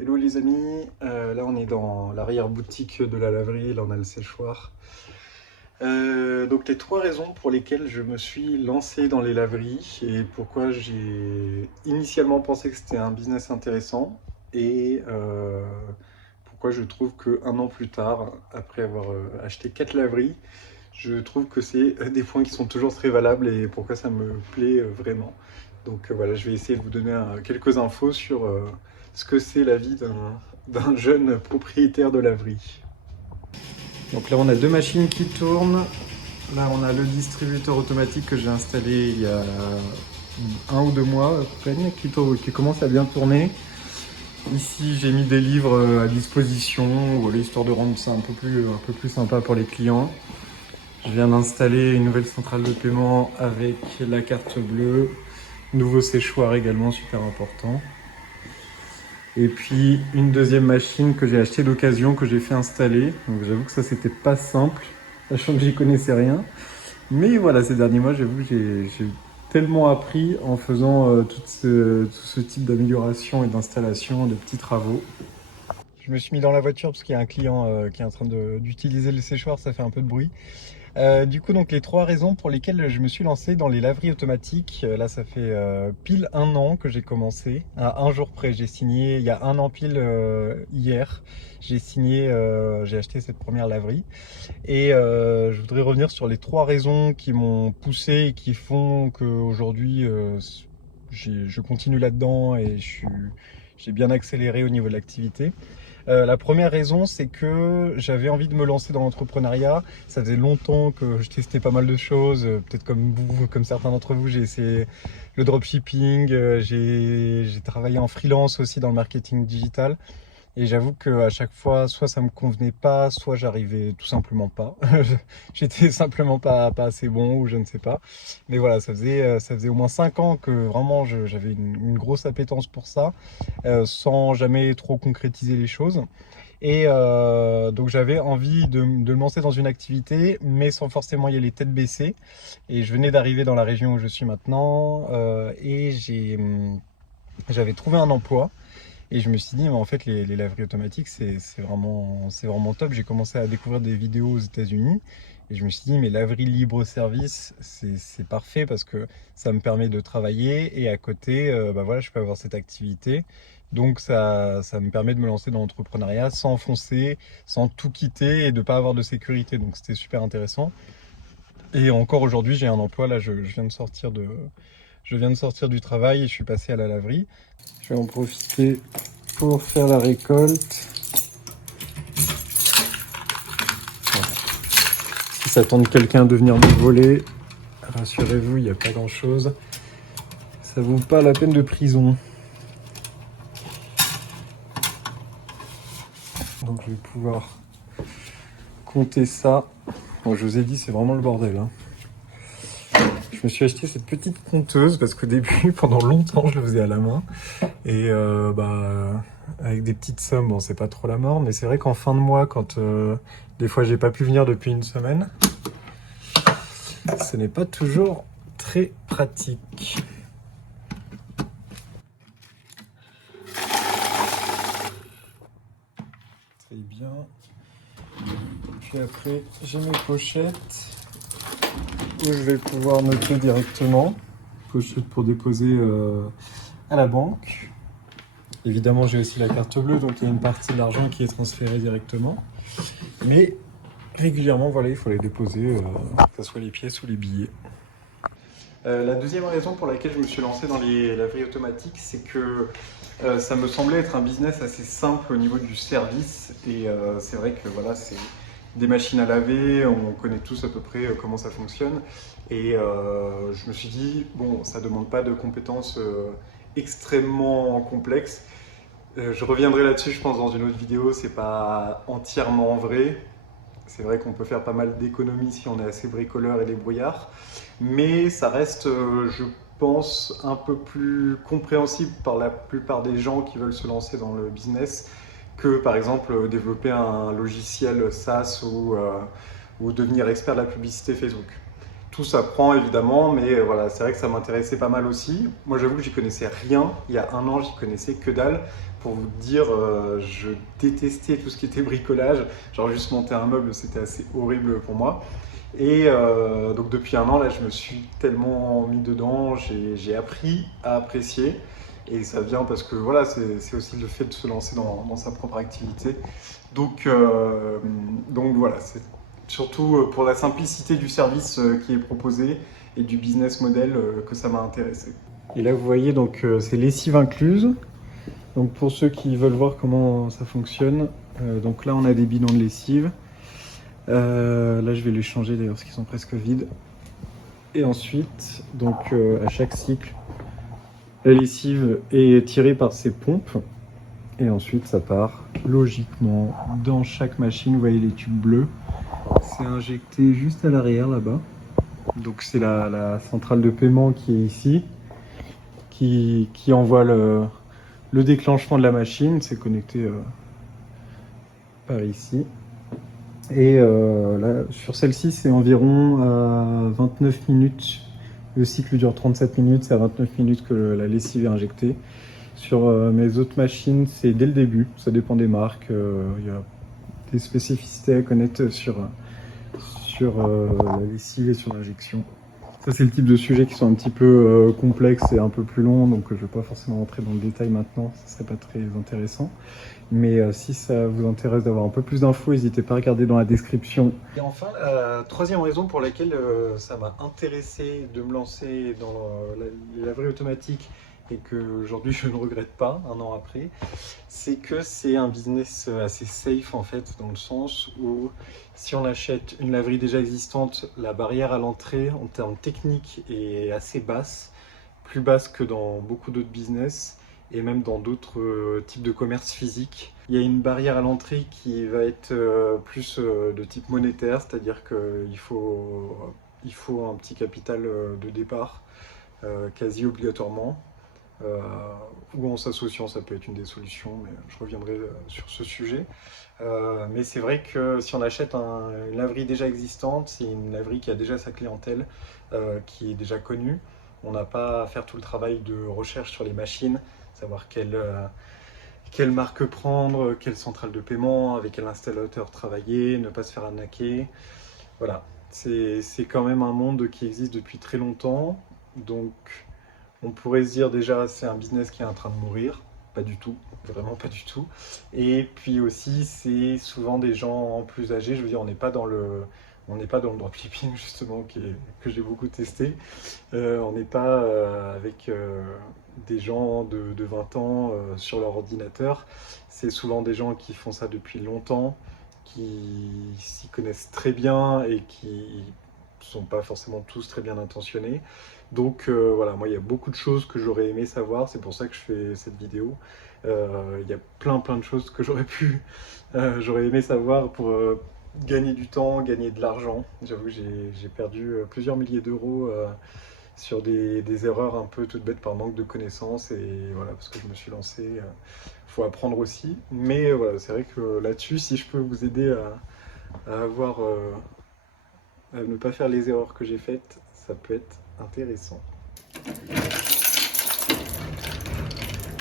Hello les amis, là on est dans l'arrière-boutique de la laverie, là on a le séchoir. Donc les trois raisons pour lesquelles je me suis lancé dans les laveries et pourquoi j'ai initialement pensé que c'était un business intéressant et pourquoi je trouve qu'un an plus tard, après avoir acheté 4 laveries, je trouve que c'est des points qui sont toujours très valables et pourquoi ça me plaît vraiment. Donc voilà, je vais essayer de vous donner quelques infos sur ce que c'est la vie d'un jeune propriétaire de laverie. Donc là, on a deux machines qui tournent. Là, on a le distributeur automatique que j'ai installé il y a 1 ou 2 mois à peine, qui commence à bien tourner. Ici, j'ai mis des livres à disposition, voilà, histoire de rendre ça un peu plus sympa pour les clients. Je viens d'installer une nouvelle centrale de paiement avec la carte bleue. Nouveau séchoir également, super important. Et puis une deuxième machine que j'ai achetée d'occasion, que j'ai fait installer. Donc j'avoue que ça c'était pas simple, sachant que j'y connaissais rien. Mais voilà, ces derniers mois, j'avoue que j'ai tellement appris en faisant tout ce type d'amélioration et d'installation, de petits travaux. Je me suis mis dans la voiture parce qu'il y a un client qui est en train d'utiliser le séchoir, ça fait un peu de bruit. Du coup, donc les trois raisons pour lesquelles je me suis lancé dans les laveries automatiques. Là, ça fait pile 1 an que j'ai commencé. À un jour près, j'ai signé il y a 1 an pile hier. J'ai signé, j'ai acheté cette première laverie. Et je voudrais revenir sur les trois raisons qui m'ont poussé et qui font qu'aujourd'hui, je continue là-dedans et j'ai bien accéléré au niveau de l'activité. La première raison, c'est que j'avais envie de me lancer dans l'entrepreneuriat. Ça faisait longtemps que je testais pas mal de choses. Peut-être comme vous, comme certains d'entre vous, j'ai essayé le dropshipping. J'ai travaillé en freelance aussi dans le marketing digital. Et j'avoue qu'à chaque fois, soit ça me convenait pas, soit j'arrivais tout simplement pas. J'étais simplement pas assez bon ou je ne sais pas. Mais voilà, ça faisait au moins 5 ans que vraiment j'avais une grosse appétence pour ça, sans jamais trop concrétiser les choses. Et donc j'avais envie de me lancer dans une activité, mais sans forcément y aller tête baissée. Et je venais d'arriver dans la région où je suis maintenant, et j'avais trouvé un emploi. Et je me suis dit, mais en fait, les laveries automatiques, c'est vraiment top. J'ai commencé à découvrir des vidéos aux États-Unis et je me suis dit, mais laverie libre-service, c'est parfait parce que ça me permet de travailler et à côté, bah voilà, je peux avoir cette activité. Donc ça me permet de me lancer dans l'entrepreneuriat sans foncer, sans tout quitter et de ne pas avoir de sécurité. Donc c'était super intéressant. Et encore aujourd'hui, j'ai un emploi. Là, je viens de sortir du travail et je suis passé à la laverie. Je vais en profiter pour faire la récolte. Voilà. Si ça tente quelqu'un de venir me voler, rassurez-vous, il n'y a pas grand-chose. Ça vaut pas la peine de prison. Donc je vais pouvoir compter ça. Bon, je vous ai dit, c'est vraiment le bordel, hein. Je me suis acheté cette petite compteuse parce qu'au début, pendant longtemps, je le faisais à la main. Et avec des petites sommes, bon, c'est pas trop la mort, mais c'est vrai qu'en fin de mois, quand des fois j'ai pas pu venir depuis une semaine, ce n'est pas toujours très pratique. Très bien. Puis après, j'ai mes pochettes où je vais pouvoir noter directement. Pochette pour déposer à la banque. Évidemment, j'ai aussi la carte bleue, donc il y a une partie de l'argent qui est transférée directement. Mais régulièrement, voilà, il faut les déposer, que ce soit les pièces ou les billets. La deuxième raison pour laquelle je me suis lancé dans les laveries automatiques, c'est que ça me semblait être un business assez simple au niveau du service. Et c'est vrai que voilà, c'est des machines à laver, on connaît tous à peu près comment ça fonctionne. Et je me suis dit, bon, ça ne demande pas de compétences extrêmement complexes. Je reviendrai là-dessus, je pense, dans une autre vidéo, c'est pas entièrement vrai. C'est vrai qu'on peut faire pas mal d'économies si on est assez bricoleur et débrouillard, mais ça reste, je pense, un peu plus compréhensible par la plupart des gens qui veulent se lancer dans le business que, par exemple, développer un logiciel SaaS ou devenir expert de la publicité Facebook. Tout s'apprend évidemment, mais voilà, c'est vrai que ça m'intéressait pas mal aussi. Moi, j'avoue que j'y connaissais rien. Il y a 1 an, j'y connaissais que dalle. Pour vous dire, je détestais tout ce qui était bricolage. Genre juste monter un meuble, c'était assez horrible pour moi. Et donc depuis un an, là, je me suis tellement mis dedans, j'ai appris à apprécier. Et ça vient parce que voilà, c'est aussi le fait de se lancer dans sa propre activité. Donc voilà, c'est surtout pour la simplicité du service qui est proposé et du business model que ça m'a intéressé. Et là, vous voyez, donc c'est lessive incluse. Donc pour ceux qui veulent voir comment ça fonctionne, donc là on a des bidons de lessive. Là je vais les changer d'ailleurs parce qu'ils sont presque vides. Et ensuite, donc à chaque cycle, la lessive est tirée par ces pompes. Et ensuite ça part logiquement dans chaque machine. Vous voyez les tubes bleus. C'est injecté juste à l'arrière là-bas. Donc c'est la centrale de paiement qui est ici, qui envoie le déclenchement de la machine. C'est connecté par ici. Et là, sur celle-ci, c'est environ 29 minutes. Le cycle dure 37 minutes, c'est à 29 minutes que la lessive est injectée. Sur mes autres machines, c'est dès le début. Ça dépend des marques. Il y a des spécificités à connaître sur la lessive et sur l'injection. Ça, c'est le type de sujets qui sont un petit peu complexes et un peu plus longs, donc je ne vais pas forcément rentrer dans le détail maintenant, ce ne serait pas très intéressant. Mais si ça vous intéresse d'avoir un peu plus d'infos, n'hésitez pas à regarder dans la description. Et enfin, la troisième raison pour laquelle ça m'a intéressé de me lancer dans les laveries automatiques et qu'aujourd'hui je ne regrette pas, un an après, c'est que c'est un business assez safe en fait, dans le sens où si on achète une laverie déjà existante, la barrière à l'entrée en termes techniques est assez basse, plus basse que dans beaucoup d'autres business et même dans d'autres types de commerce physique. Il y a une barrière à l'entrée qui va être plus de type monétaire, c'est-à-dire qu'il faut un petit capital de départ quasi obligatoirement. Ou en s'associant, ça peut être une des solutions, mais je reviendrai sur ce sujet. Mais c'est vrai que si on achète une laverie déjà existante, c'est une laverie qui a déjà sa clientèle, qui est déjà connue. On n'a pas à faire tout le travail de recherche sur les machines, savoir quelle marque prendre, quelle centrale de paiement, avec quel installateur travailler, ne pas se faire arnaquer. Voilà, c'est quand même un monde qui existe depuis très longtemps, donc on pourrait se dire déjà c'est un business qui est en train de mourir. Pas du tout, vraiment pas du tout. Et puis aussi, c'est souvent des gens plus âgés. Je veux dire, on n'est pas dans le dropshipping justement que j'ai beaucoup testé. On n'est pas avec des gens de 20 ans sur leur ordinateur. C'est souvent des gens qui font ça depuis longtemps, qui s'y connaissent très bien et qui sont pas forcément tous très bien intentionnés. Donc voilà, moi il y a beaucoup de choses que j'aurais aimé savoir, c'est pour ça que je fais cette vidéo. Il y a plein de choses que j'aurais aimé savoir pour gagner du temps, gagner de l'argent. J'avoue que j'ai perdu plusieurs milliers d'euros sur des erreurs un peu toutes bêtes par manque de connaissances, et voilà, parce que je me suis lancé, faut apprendre aussi. Mais voilà, c'est vrai que là-dessus, si je peux vous aider à ne pas faire les erreurs que j'ai faites, ça peut être intéressant.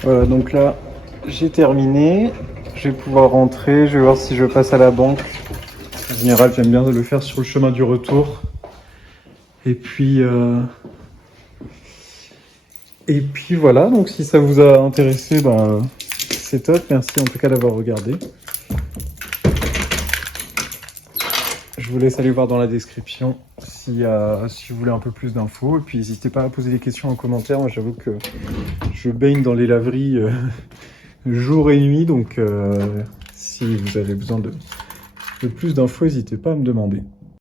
Voilà, donc là j'ai terminé, je vais pouvoir rentrer, je vais voir si je passe à la banque. En général j'aime bien le faire sur le chemin du retour. Et puis voilà, donc si ça vous a intéressé, c'est top, merci en tout cas d'avoir regardé. Je vous laisse aller voir dans la description si vous voulez un peu plus d'infos. Et puis n'hésitez pas à poser des questions en commentaire. Moi j'avoue que je baigne dans les laveries jour et nuit. Donc si vous avez besoin de plus d'infos, n'hésitez pas à me demander.